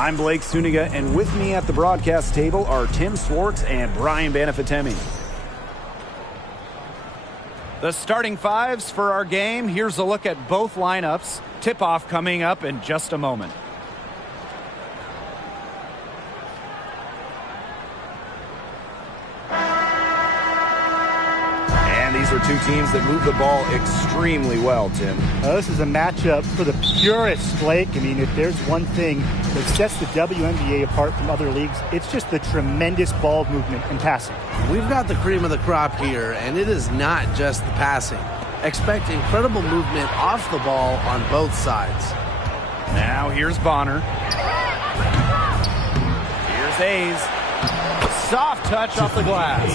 I'm Blake Suniga, and with me at the broadcast table are Tim Swartz and Brian Banafitemi. The starting fives for our game. Here's a look at both lineups. Tip-off coming up in just a moment. These are two teams that move the ball extremely well, Tim. This is a matchup for the purists, Blake. I mean, if there's one thing that sets the WNBA apart from other leagues, it's just the tremendous ball movement and passing. We've got the cream of the crop here, and it is not just the passing. Expect incredible movement off the ball on both sides. Now here's Bonner. Here's Hayes. Soft touch off the glass.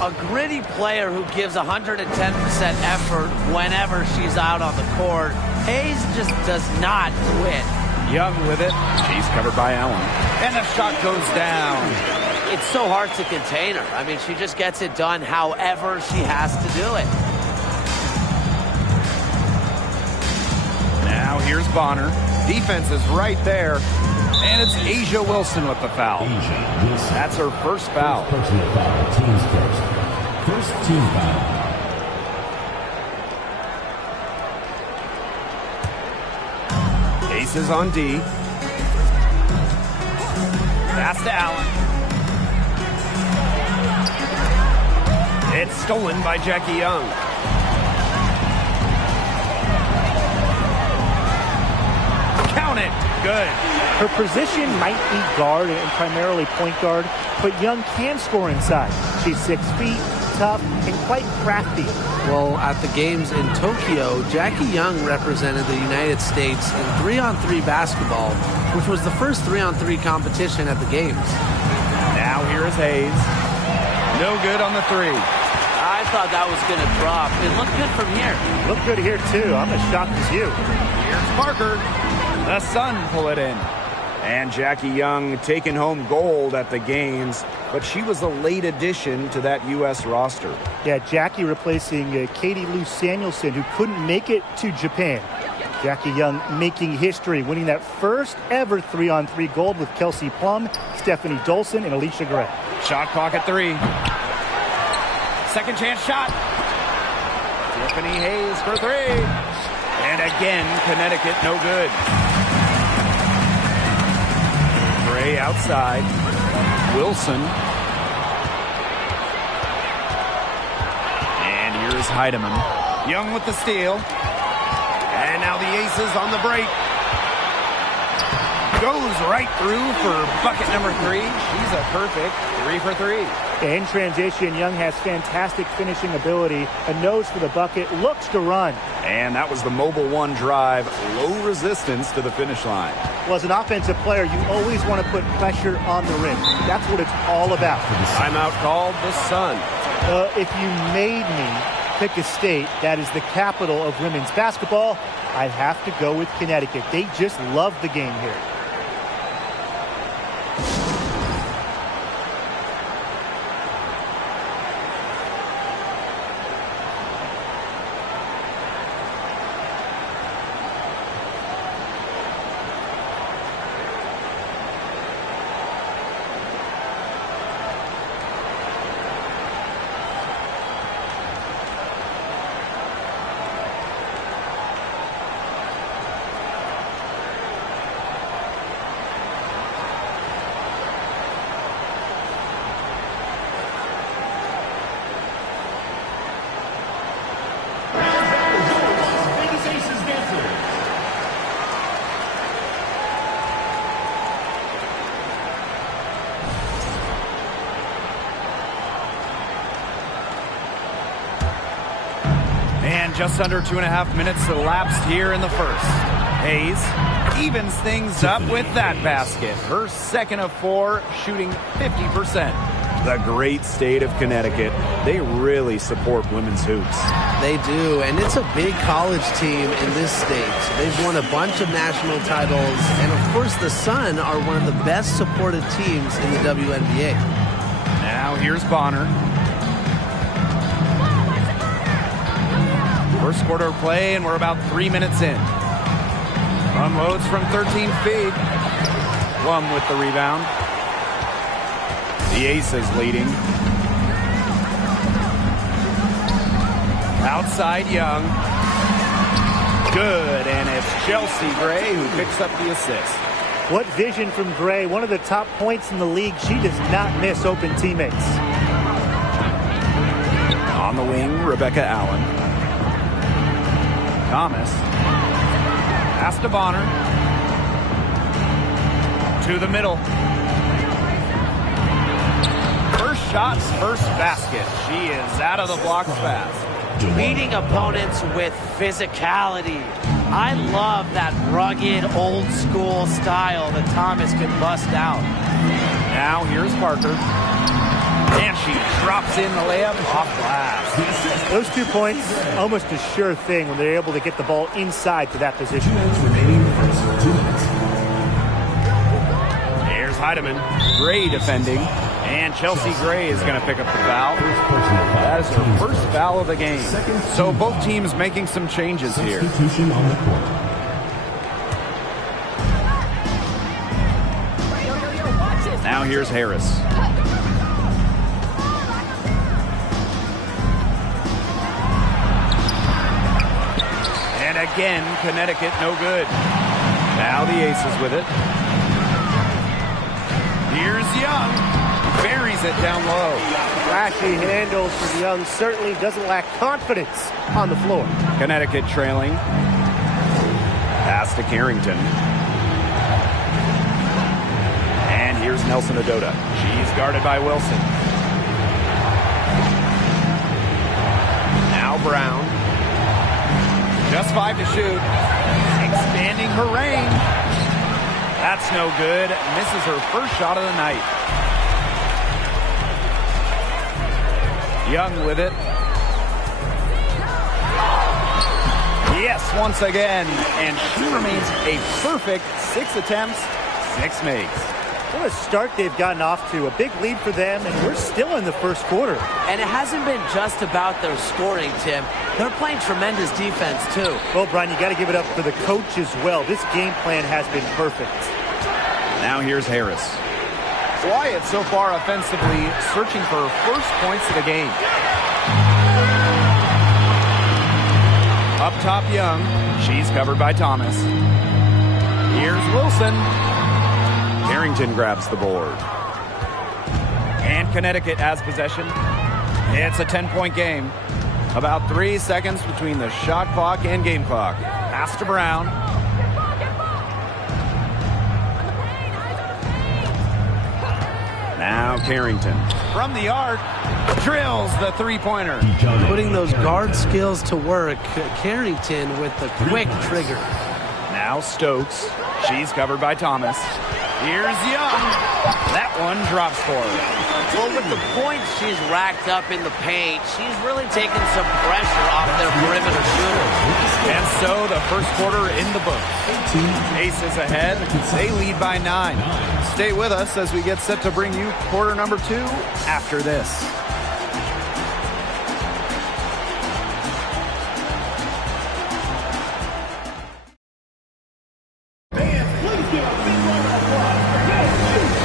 A gritty player who gives 110% effort whenever she's out on the court. Hayes just does not quit. Young with it. She's covered by Allen. And the shot goes down. It's so hard to contain her. I mean, she just gets it done however she has to do it. Now here's Bonner. Defense is right there. And it's A'ja Wilson with the foul. That's her first foul. Personal foul. Team's first. First team foul. Aces on D. Pass to Allen. It's stolen by Jackie Young. Count it. Good. Her position might be guard and primarily point guard, but Young can score inside. She's 6 feet, tough, and quite crafty. Well, at the games in Tokyo, Jackie Young represented the United States in 3-on-3 basketball, which was the first 3-on-3 competition at the games. Now here is Hayes. No good on the three. I thought that was going to drop. It looked good from here. Looked good here, too. I'm as shocked as you. Here's Parker. The Sun pull it in. And Jackie Young taking home gold at the games, but she was a late addition to that U.S. roster. Yeah, Jackie replacing Katie Lou Samuelson, who couldn't make it to Japan. Jackie Young making history, winning that first ever 3-on-3 gold with Kelsey Plum, Stephanie Dolson, and Alicia Gray. Shot clock at 3. Second chance shot. Tiffany Hayes for 3. And again, Connecticut no good. Gray outside. Wilson. And here's Heidemann. Young with the steal. And now the Aces on the break. Goes right through for bucket number 3. She's a perfect 3 for 3. In transition, Young has fantastic finishing ability. A nose for the bucket, looks to run. And that was the Mobile One drive. Low resistance to the finish line. Well, as an offensive player, you always want to put pressure on the rim. That's what it's all about. Timeout called the Sun. If you made me pick a state that is the capital of women's basketball, I'd have to go with Connecticut. They just love the game here. And just under 2.5 minutes elapsed here in the first. Hayes evens things up with that basket. Her second of 4, shooting 50%. The great state of Connecticut. They really support women's hoops. They do, and it's a big college team in this state. They've won a bunch of national titles, and of course the Sun are one of the best supported teams in the WNBA. Now here's Bonner. First quarter of play, and we're about 3 minutes in. Unloads from 13 feet. Plum with the rebound. The Aces leading. Outside Young. Good, and it's Chelsea Gray who picks up the assist. What vision from Gray, one of the top points in the league. She does not miss open teammates. On the wing, Rebecca Allen. Thomas. Pass to Bonner. To the middle. First shot, first basket. She is out of the blocks fast. Beating opponents with physicality. I love that rugged, old-school style that Thomas can bust out. Now here's Parker. And she drops in the layup off glass. Those 2 points, almost a sure thing when they're able to get the ball inside to that position. 2 minutes remaining in the first. 2 minutes. Here's Heidemann. Gray defending. And Chelsea Gray is going to pick up the foul. That is her first foul of the game. So both teams making some changes here. Substitution on the court. Now here's Harris. And again, Connecticut no good. Now the Aces with it. Here's Young. Buries it down low. Flashy handles from Young. Certainly doesn't lack confidence on the floor. Connecticut trailing. Pass to Carrington. And here's Nelson Adota. She's guarded by Wilson. Now Brown. Just 5 to shoot. Expanding her range. That's no good. Misses her first shot of the night. Young with it. Yes, once again. And she remains a perfect 6 attempts, 6 makes. What a start they've gotten off to. A big lead for them, and we're still in the first quarter. And it hasn't been just about their scoring, Tim. They're playing tremendous defense, too. Well, Brian, you got to give it up for the coach as well. This game plan has been perfect. Now here's Harris. Wyatt so far offensively searching for her first points of the game. Up top Young. She's covered by Thomas. Here's Wilson. Carrington grabs the board. And Connecticut has possession. It's a 10-point game. About 3 seconds between the shot clock and game clock. Pass to Brown. Now Carrington. From the arc, drills the three-pointer. Putting those guard skills to work. Carrington with the quick trigger. Now Stokes. She's covered by Thomas. Here's Young. That one drops for her. Well, with the points she's racked up in the paint, she's really taken some pressure off their perimeter shooters. And so the first quarter in the book. Aces ahead. They lead by 9. Stay with us as we get set to bring you quarter number 2 after this.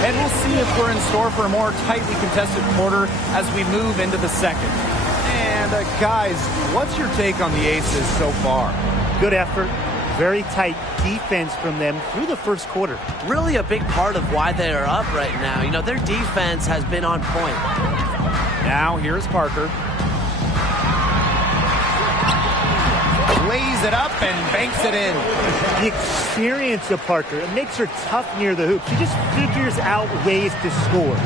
And we'll see if we're in store for a more tightly contested quarter as we move into the second. And guys, what's your take on the Aces so far? Good effort. Very tight defense from them through the first quarter. Really a big part of why they are up right now. You know, their defense has been on point. Now here's Parker. Lays it up and banks it in. The experience of Parker, it makes her tough near the hoop. She just figures out ways to score.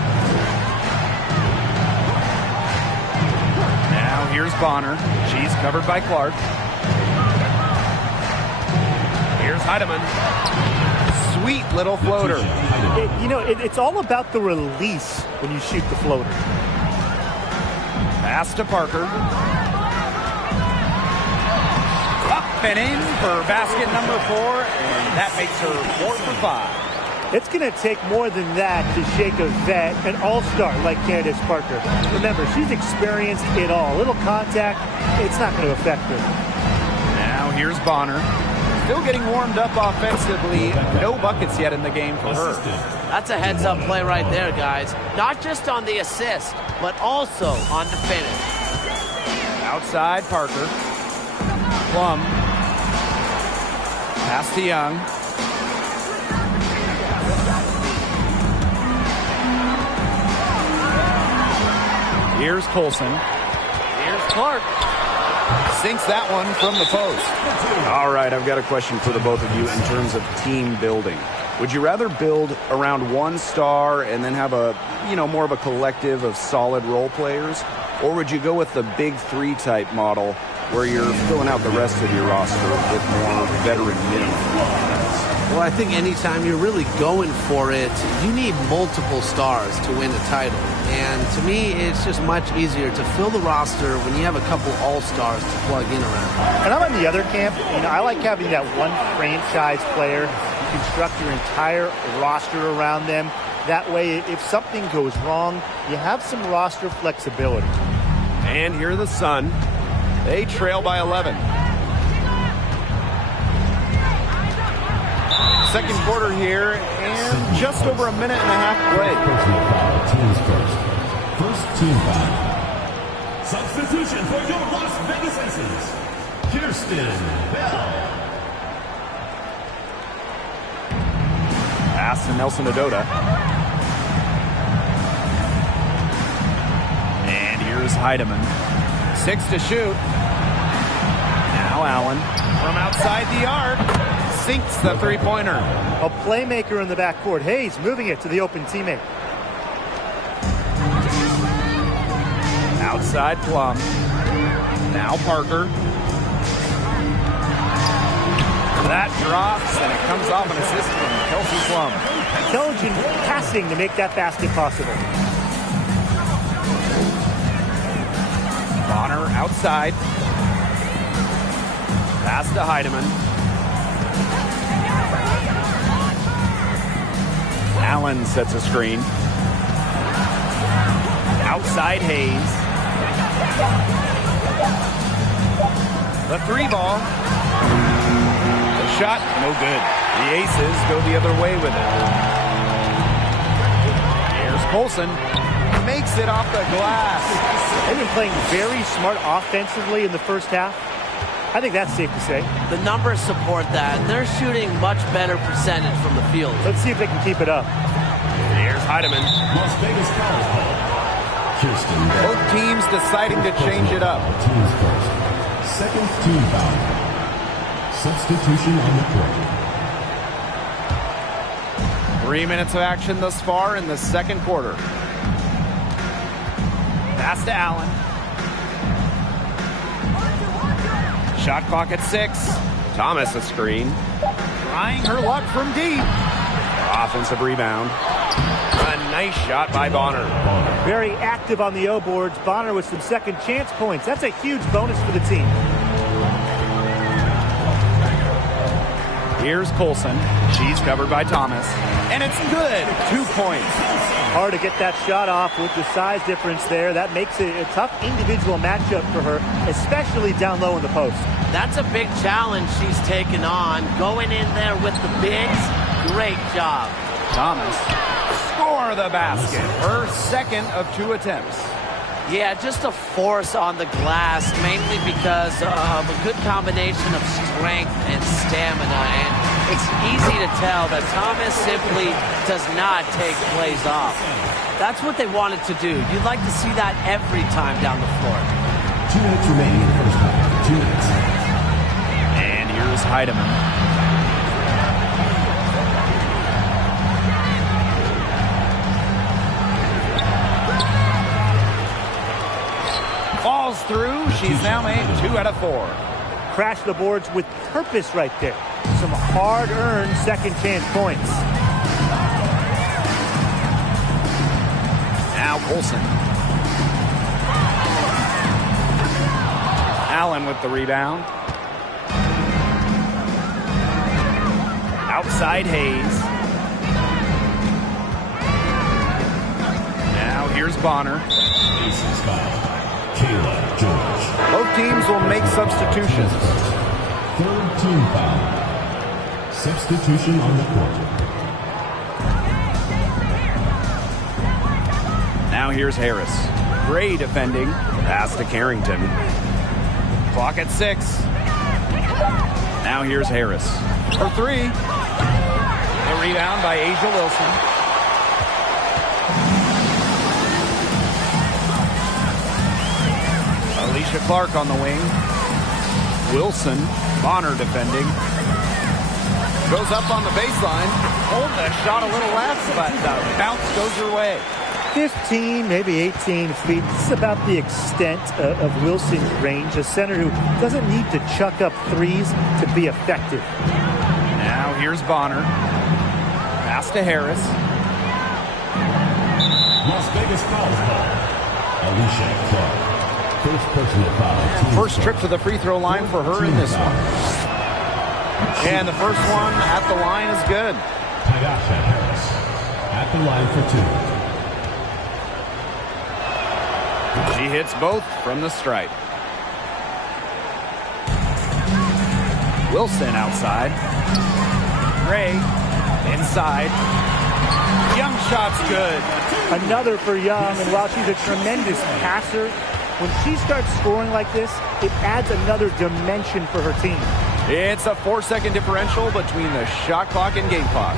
Now here's Bonner. She's covered by Clark. Here's Heidemann. Sweet little floater. It's all about the release when you shoot the floater. Pass to Parker. Up and in for basket number 4, and that makes her 4 for 5. It's going to take more than that to shake a vet, an all-star like Candace Parker. Remember, she's experienced it all. A little contact, it's not going to affect her. Now here's Bonner. Still getting warmed up offensively. No buckets yet in the game for her. That's a heads-up play right there, guys. Not just on the assist, but also on the finish. Outside, Parker. Plum. Pass to Young. Here's Colson. Here's Clark. Sinks that one from the post. All right, I've got a question for the both of you in terms of team building. Would you rather build around one star and then have a, more of a collective of solid role players? Or would you go with the big three type model where you're filling out the rest of your roster with more veteran minimum? Well, I think anytime you're really going for it, you need multiple stars to win a title. And to me, it's just much easier to fill the roster when you have a couple all-stars to plug in around. And I'm in the other camp. I like having that one franchise player. You construct your entire roster around them. That way, if something goes wrong, you have some roster flexibility. And here the Sun. They trail by 11. Second quarter here, and just over a minute and a half play. Personal foul, teams first. First team foul. Substitution for your Las Vegas Aces, Kirsten Bell. Pass to Nelson Adota. And here's Heidemann. 6 to shoot. Now Allen from outside the arc. Sinks the three-pointer. A playmaker in the backcourt. Hayes moving it to the open teammate. Outside Plum. Now Parker. That drops, and it comes off an assist from Kelsey Plum. Intelligent passing to make that basket possible. Bonner outside. Pass to Heidemann. Allen sets a screen. Outside Hayes. The three ball. The shot, no good. The Aces go the other way with it. Here's Colson. Makes it off the glass. They've been playing very smart offensively in the first half. I think that's safe to say. The numbers support that. They're shooting much better percentage from the field. Let's see if they can keep it up. Here's Heidemann. Las Vegas foul call. Kirsten Bell. Both teams deciding to change it up. Teams first. Second team foul. Substitution on the court. 3 minutes of action thus far in the second quarter. Pass to Allen. Shot clock at 6. Thomas a screen. Trying her luck from deep. Offensive rebound. A nice shot by Bonner. Very active on the O boards. Bonner with some second chance points. That's a huge bonus for the team. Here's Colson. She's covered by Thomas. And it's good. 2 points. Hard to get that shot off with the size difference there. That makes it a tough individual matchup for her, especially down low in the post. That's a big challenge she's taken on. Going in there with the bigs, great job. Thomas score the basket. Her second of 2 attempts. Yeah, just a force on the glass, mainly because of a good combination of strength and stamina. And it's easy to tell that Thomas simply does not take plays off. That's what they wanted to do. You'd like to see that every time down the floor. 2 minutes remaining in the first half. 2 minutes. And here's Heidemann. Falls through. She's now made 2 out of 4. Crash the boards with purpose right there. Some hard-earned second chance points. Now Colson. Allen with the rebound. Outside Hayes. Now here's Bonner. Aces foul. Kayla George. Both teams will make substitutions. Third team foul. Substitution on the court. Now here's Harris. Gray defending. Pass to Carrington. Clock at 6. Now here's Harris. For 3. The rebound by A'ja Wilson. Alicia Clark on the wing. Wilson. Bonner defending. Goes up on the baseline. Hold the shot a little less, but the bounce goes her way. 15, maybe 18 feet. This is about the extent of Wilson's range. A center who doesn't need to chuck up threes to be effective. Now here's Bonner. Pass to Harris. Las Vegas foul call. Alicia Clark. First personal foul. First trip to the free throw line for her in this one. And the first one at the line is good. Tyasha Harris at the line for 2. She hits both from the stripe. Wilson outside. Gray inside. Young shot's good. Another for Young, and while she's a tremendous passer, when she starts scoring like this, it adds another dimension for her team. It's a 4-second differential between the shot clock and game clock.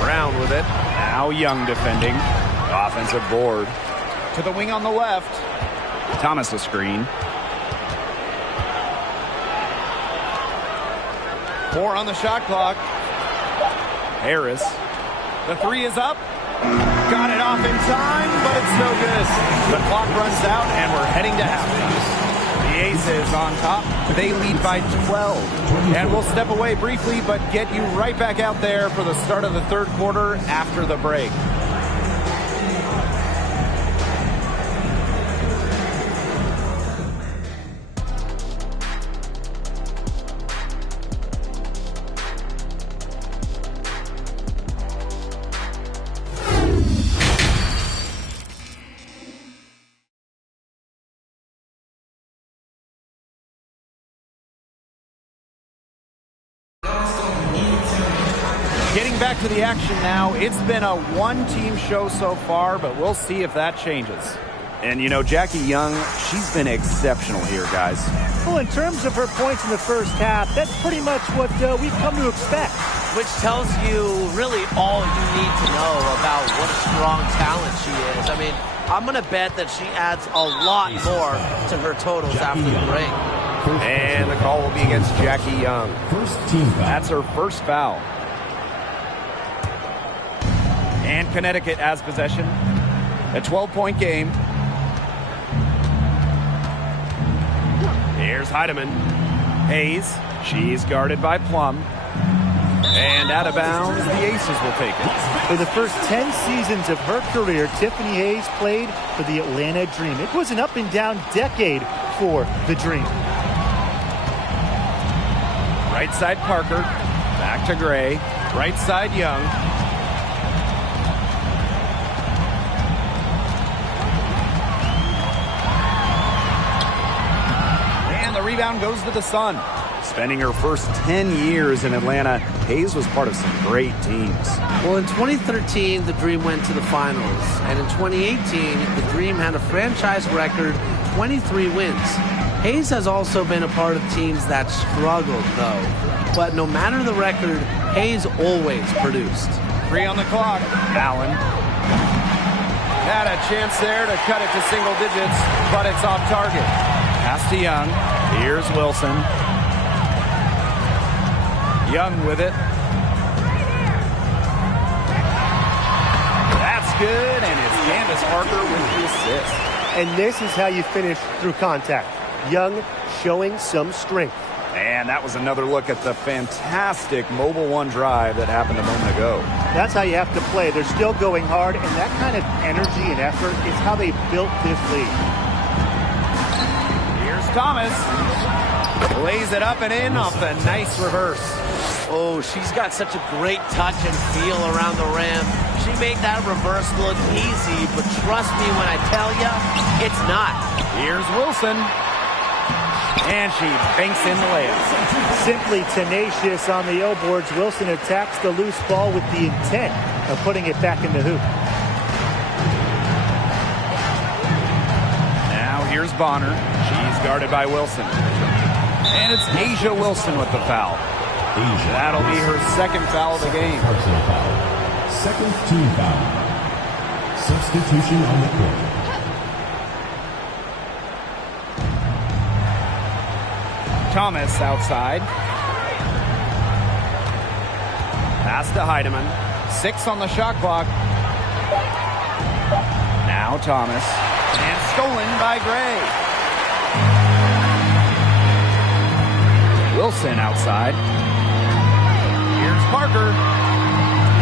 Brown with it. Now Young defending. Offensive board. To the wing on the left. Thomas a screen. 4 on the shot clock. Harris. The 3 is up. Got it off in time, but it's no good. The clock runs out, and we're heading to halftime. The Aces on top. They lead by 12. And we'll step away briefly, but get you right back out there for the start of the third quarter after the break. Getting back to the action now. It's been a one-team show so far, but we'll see if that changes. And, you know, Jackie Young, she's been exceptional here, guys. Well, in terms of her points in the first half, that's pretty much what we've come to expect. Which tells you really all you need to know about what a strong talent she is. I mean, I'm going to bet that she adds a lot more to her totals after the break. And the call will be against Jackie Young. First team foul. That's her first foul. And Connecticut has possession. A 12-point game. Here's Heidemann. Hayes. She's guarded by Plum. And out of bounds, the Aces will take it. For the first 10 seasons of her career, Tiffany Hayes played for the Atlanta Dream. It was an up-and-down decade for the Dream. Right side Parker. Back to Gray. Right side Young. And the rebound goes to the Sun. Spending her first 10 years in Atlanta, Hayes was part of some great teams. Well, in 2013, the Dream went to the finals. And in 2018, the Dream had a franchise record 23 wins. Hayes has also been a part of teams that struggled, though. But no matter the record, Hayes always produced. 3 on the clock. Allen. Had a chance there to cut it to single digits, but it's off target. Pass to Young. Here's Wilson. Young with it. That's good, and it's Candace Parker with the assist. And this is how you finish through contact. Young showing some strength. And that was another look at the fantastic Mobile One drive that happened a moment ago. That's how you have to play. They're still going hard, and that kind of energy and effort is how they built this league. Here's Thomas. Lays it up and in off the nice reverse. Oh, she's got such a great touch and feel around the rim. She made that reverse look easy, but trust me when I tell you, it's not. Here's Wilson. And she banks in the layup. Simply tenacious on the O boards. Wilson attacks the loose ball with the intent of putting it back in the hoop. Now here's Bonner. She's guarded by Wilson. And it's Asia Wilson with the foul. That'll be her second foul of the game. Personal foul. Second team foul. Substitution on the court. Thomas outside. Pass to Heidemann. 6 on the shot clock. Now Thomas. And stolen by Gray. Wilson outside. Here's Parker.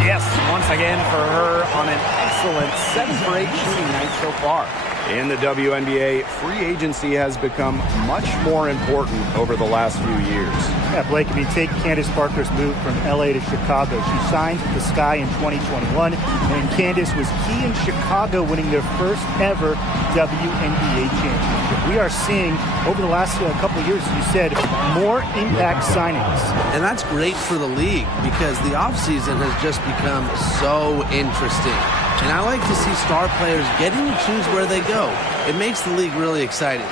Yes, once again for her on an excellent 7 for 8 shooting night so far. In the WNBA, free agency has become much more important over the last few years. Yeah, Blake, I mean, take Candace Parker's move from LA to Chicago. She signed with the Sky in 2021, and Candace was key in Chicago winning their first ever WNBA championship. We are seeing, over the last couple of years, as you said, more impact signings. And that's great for the league because the offseason has just become so interesting. And I like to see star players getting to choose where they go. It makes the league really exciting.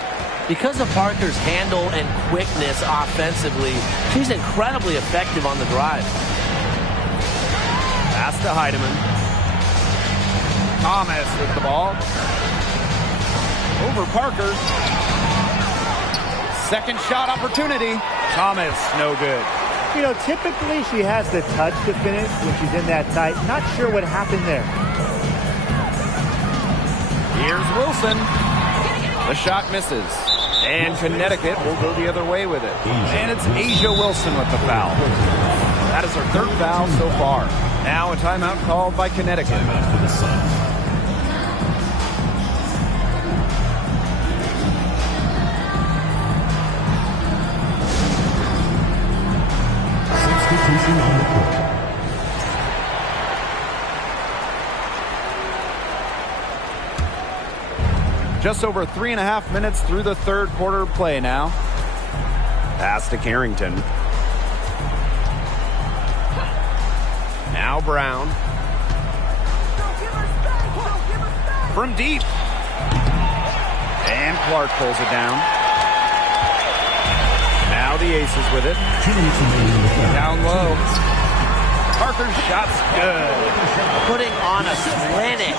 Because of Parker's handle and quickness offensively, she's incredibly effective on the drive. Pass to Heidemann. Thomas with the ball. Over Parker. Second shot opportunity. Thomas, no good. You know, typically she has the touch to finish when she's in that tight. Not sure what happened there. Here's Wilson. The shot misses. And Connecticut will go the other way with it. And it's Asia Wilson with the foul. That is her third foul so far. Now a timeout called by Connecticut. Substitution on the court. Just over 3.5 minutes through the third quarter play now. Pass to Carrington. Now Brown. From deep. And Clark pulls it down. Now the Aces with it. Down low. Parker's shot's good. Putting on a clinic.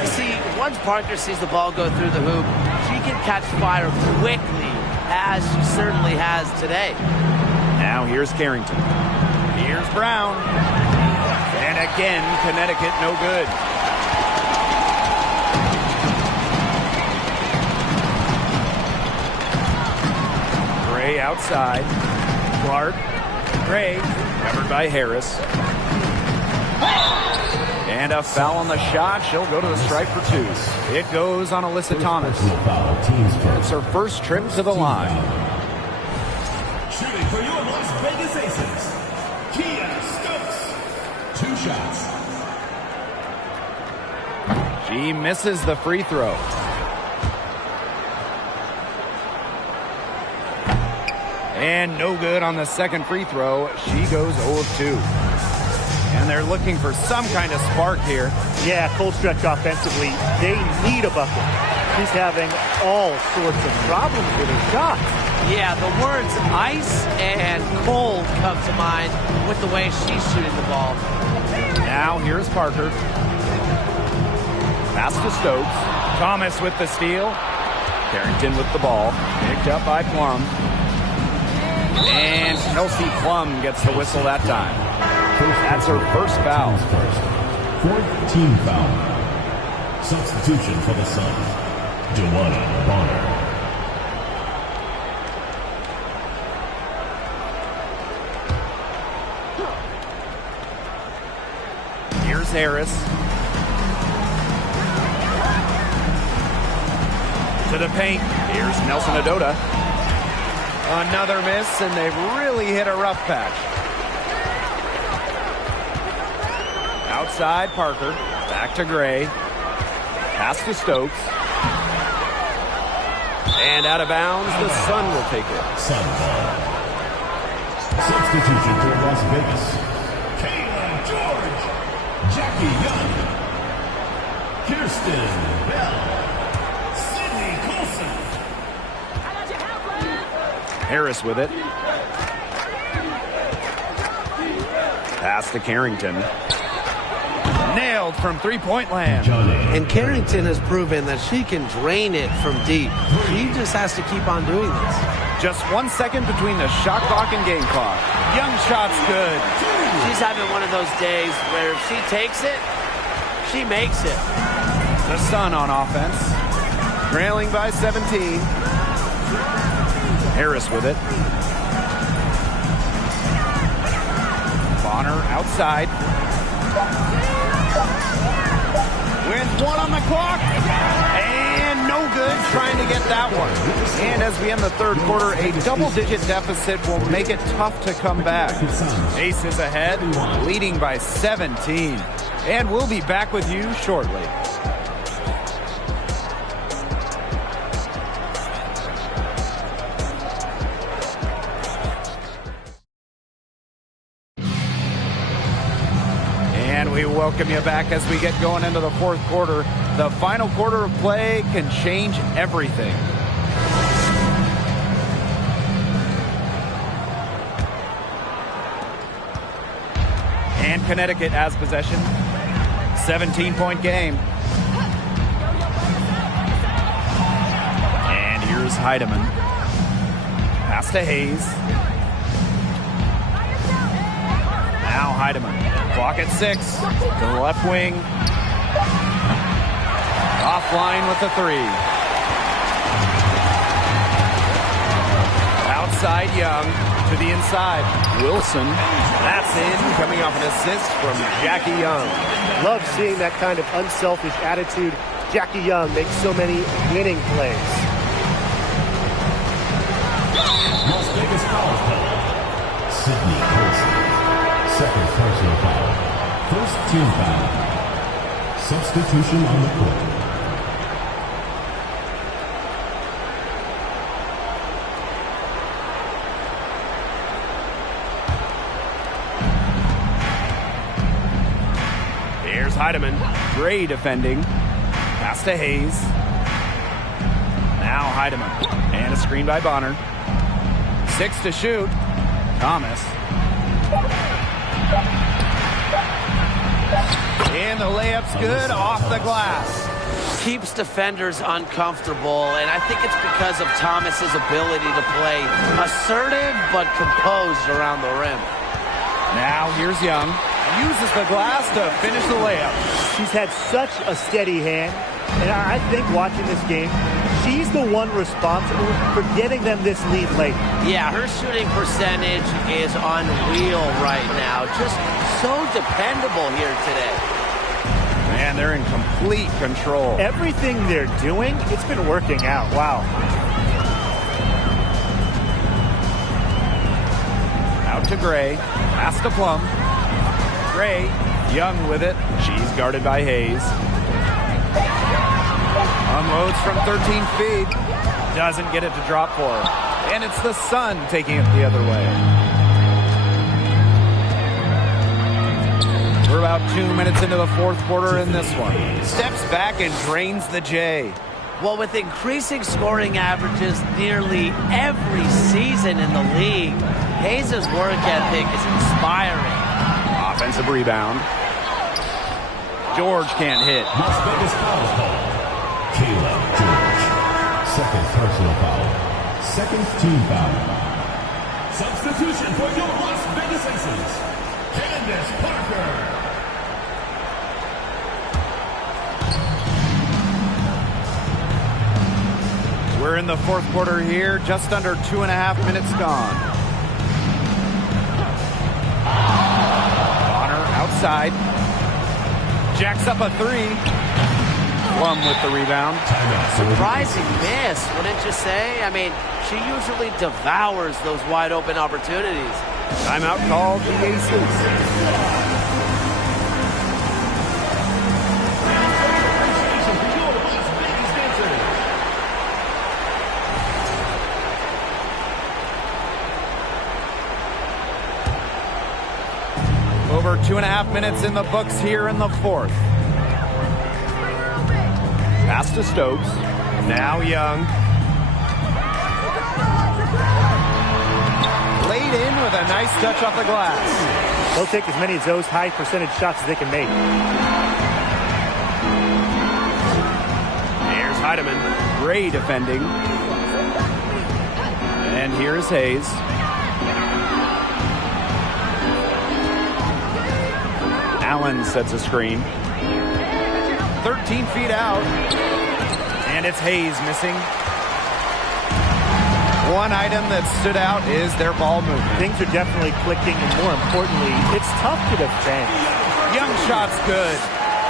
You see, once Parker sees the ball go through the hoop, she can catch fire quickly, as she certainly has today. Now here's Carrington. Here's Brown. And again, Connecticut no good. Gray outside. Clark. Gray. Covered by Harris. And a foul on the shot. She'll go to the stripe for 2. It goes on Alyssa Thomas. It's her first trip to the line. Shooting for your Las Vegas Aces, Kia Stokes. 2 shots. She misses the free throw. And no good on the second free throw. She goes 0 of 2. And they're looking for some kind of spark here. Yeah, cold stretch offensively. They need a bucket. She's having all sorts of problems with her shot. Yeah, the words ice and cold come to mind with the way she's shooting the ball. Now here's Parker. Pass to Stokes. Thomas with the steal. Carrington with the ball. Picked up by Plum. And Kelsey Plum gets the whistle that time. That's her first foul. Fourth team foul. Substitution for the Suns, Joanna Bonner. Here's Harris. To the paint. Here's Nelson Adota. Another miss, and they've really hit a rough patch. Outside, Parker. Back to Gray. Pass to Stokes. And out of bounds, the Sun will take it. Sun ball. Substitution for Las Vegas. Kayla George. Jackie Young. Kirsten Bell. Sydney Colson. Harris with it. Pass to Carrington. Nailed from three-point land. And Carrington has proven that she can drain it from deep. She just has to keep on doing this. Just 1 second between the shot clock and game clock. Young shot's good. She's having one of those days where if she takes it, she makes it. The Sun on offense. Trailing by 17. Harris with it. Bonner outside. With one on the clock. And no good trying to get that one. And as we end the third quarter, a double-digit deficit will make it tough to come back. Aces ahead, leading by 17. And we'll be back with you shortly. We welcome you back as we get going into the fourth quarter. The final quarter of play can change everything. And Connecticut has possession. 17-point game. And here's Heidemann. Pass to Hayes. Now Heidemann. Clock at 6. To the left wing. Offline with the 3. Outside Young. To the inside. Wilson. That's in. Coming off an assist from Jackie Young. Love seeing that kind of unselfish attitude. Jackie Young makes so many winning plays. Las Vegas foul call. Sydney Colson. Second personal foul. First team foul. Substitution on the court. Here's Heidemann. Gray defending. Pass to Hayes. Now Heidemann. And a screen by Bonner. 6 to shoot. Thomas. And the layup's good off the glass. Keeps defenders uncomfortable, and I think it's because of Thomas's ability to play assertive but composed around the rim. Now here's Young. Uses the glass to finish the layup. She's had such a steady hand, and I think watching this game, she's the one responsible for getting them this lead late. Yeah, her shooting percentage is unreal right now. Just so dependable here today. Man, they're in complete control. Everything they're doing, it's been working out. Wow. Out to Gray. Pass to Plum. Gray. Young with it. She's guarded by Hayes. Unloads from 13 feet. Doesn't get it to drop for her. And it's the Sun taking it the other way. We're about 2 minutes into the fourth quarter in this one. Steps back and drains the J. Well, with increasing scoring averages nearly every season in the league, Hayes' work ethic is inspiring. Offensive rebound. George can't hit. Las Vegas foul call. Kayla George. Second personal foul. Second team foul. Substitution for your Las Vegas Aces. Candace Parker. We're in the fourth quarter here, just under 2.5 minutes gone. Bonner outside. Jacks up a 3. Plum with the rebound. Surprising miss, wouldn't you say? I mean, she usually devours those wide open opportunities. Timeout called the Aces. 2.5 minutes in the books here in the fourth. Pass to Stokes. Now Young. Laid in with a nice touch off the glass. They'll take as many of those high percentage shots as they can make. Here's Heidemann. Great defending. And here's Hayes. Allen sets a screen. 13 feet out. And it's Hayes missing. One item that stood out is their ball movement. Things are definitely clicking, and more importantly, it's tough to defend. Young shot's good.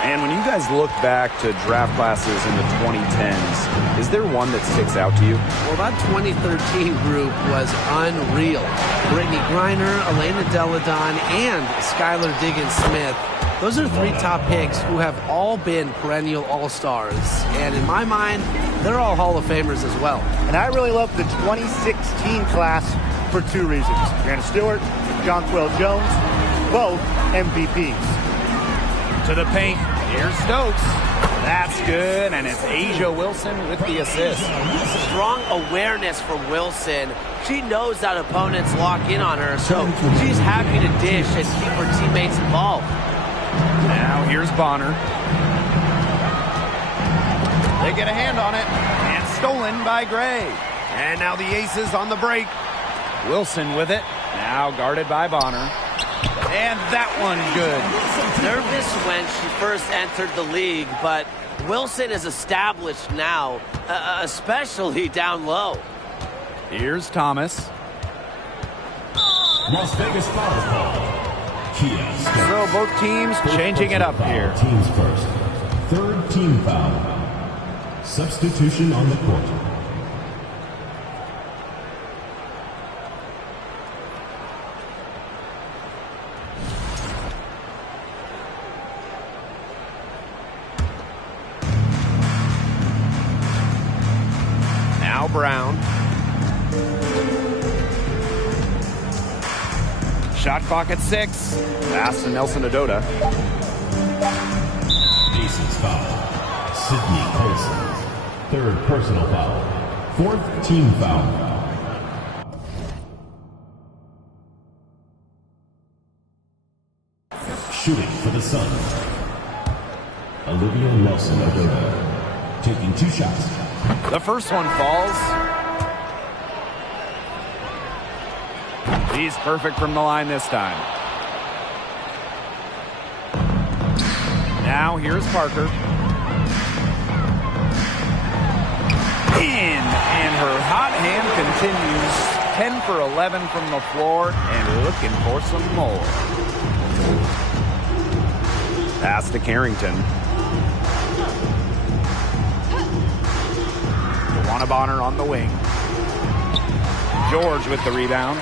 And when you guys look back to draft classes in the 2010s, is there one that sticks out to you? Well, that 2013 group was unreal. Brittany Griner, Elena Deladon, and Skylar Diggins-Smith. Those are three top picks who have all been perennial all-stars. And in my mind, they're all Hall of Famers as well. And I really love the 2016 class for two reasons. Brianna Stewart, Jonquel Jones, both MVPs. To the paint. Here's Stokes. That's good, and it's Asia Wilson with the assist. Strong awareness from Wilson. She knows that opponents lock in on her, so she's happy to dish and keep her teammates involved. Now here's Bonner. They get a hand on it, and stolen by Gray. And now the Aces on the break. Wilson with it, now guarded by Bonner. And that one good. Nervous when she first entered the league, but Wilson is established now, especially down low. Here's Thomas. Las Vegas foul call. Kia Stokes. So both teams changing it up here. Teams first. Third team foul. Substitution on the court. Now Brown. Shot clock at 6. Pass to Nelson Adota. Aces foul. Sydney Colson. Third personal foul. Fourth team foul. Shooting for the Suns. Olivia Nelson Adota. Taking 2 shots. The first one falls. He's perfect from the line this time. Now here's Parker. In, and her hot hand continues. 10 for 11 from the floor and looking for some more. Pass to Carrington. Juana Bonner on the wing. George with the rebound.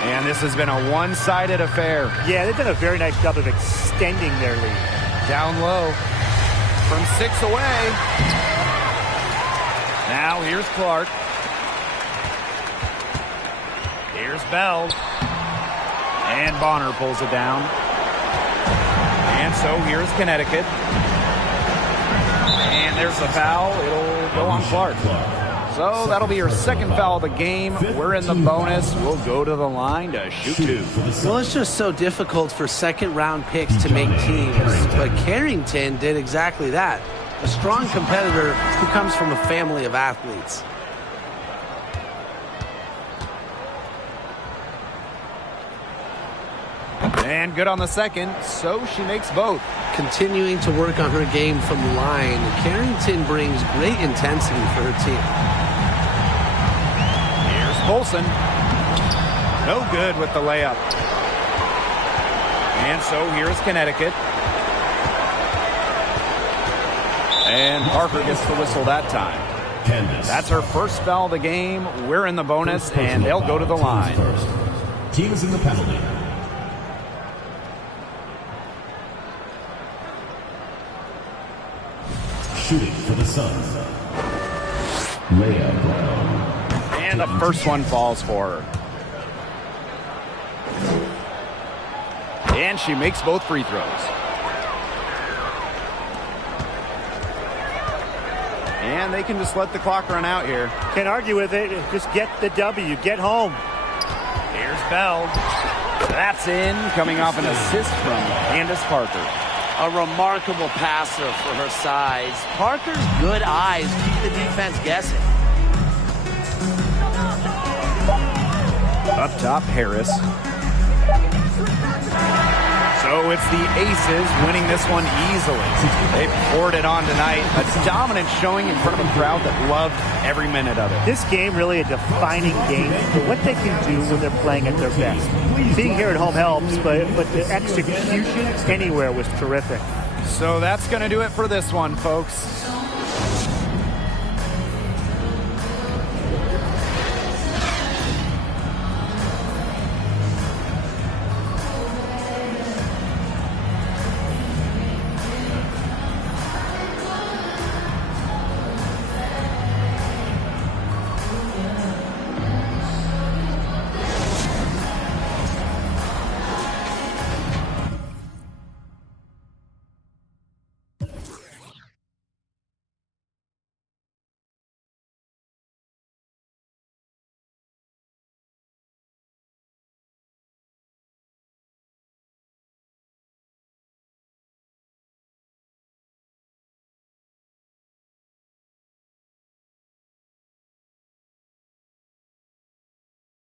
And this has been a one-sided affair. Yeah, they've done a very nice job of extending their lead. Down low. From 6 away. Now here's Clark. Here's Bell. And Bonner pulls it down. And so here's Connecticut. And there's the foul. It'll go on Clark. So that'll be her second foul of the game. We're in the bonus. We'll go to the line to shoot 2. Well, it's just so difficult for second-round picks to make teams. But Carrington did exactly that. A strong competitor who comes from a family of athletes. And good on the second, so she makes both. Continuing to work on her game from the line, Carrington brings great intensity for her team. Here's Polson. No good with the layup. And so here's Connecticut. And Parker gets the whistle that time. That's her first foul of the game. We're in the bonus, and they'll go to the line. Team is in the penalty. Shooting for the Suns. Layup. And the first one falls for her. And she makes both free throws. And they can just let the clock run out here. Can't argue with it. Just get the W. Get home. Here's Bell. That's in, coming off an assist from Candace Parker. A remarkable passer for her size. Parker's good eyes keep the defense guessing. Up top, Harris. So it's the Aces winning this one easily. They poured it on tonight. A dominant showing in front of a crowd that loved every minute of it. This game really a defining game for what they can do when they're playing at their best. Being here at home helps, but the execution anywhere was terrific. So that's going to do it for this one, folks.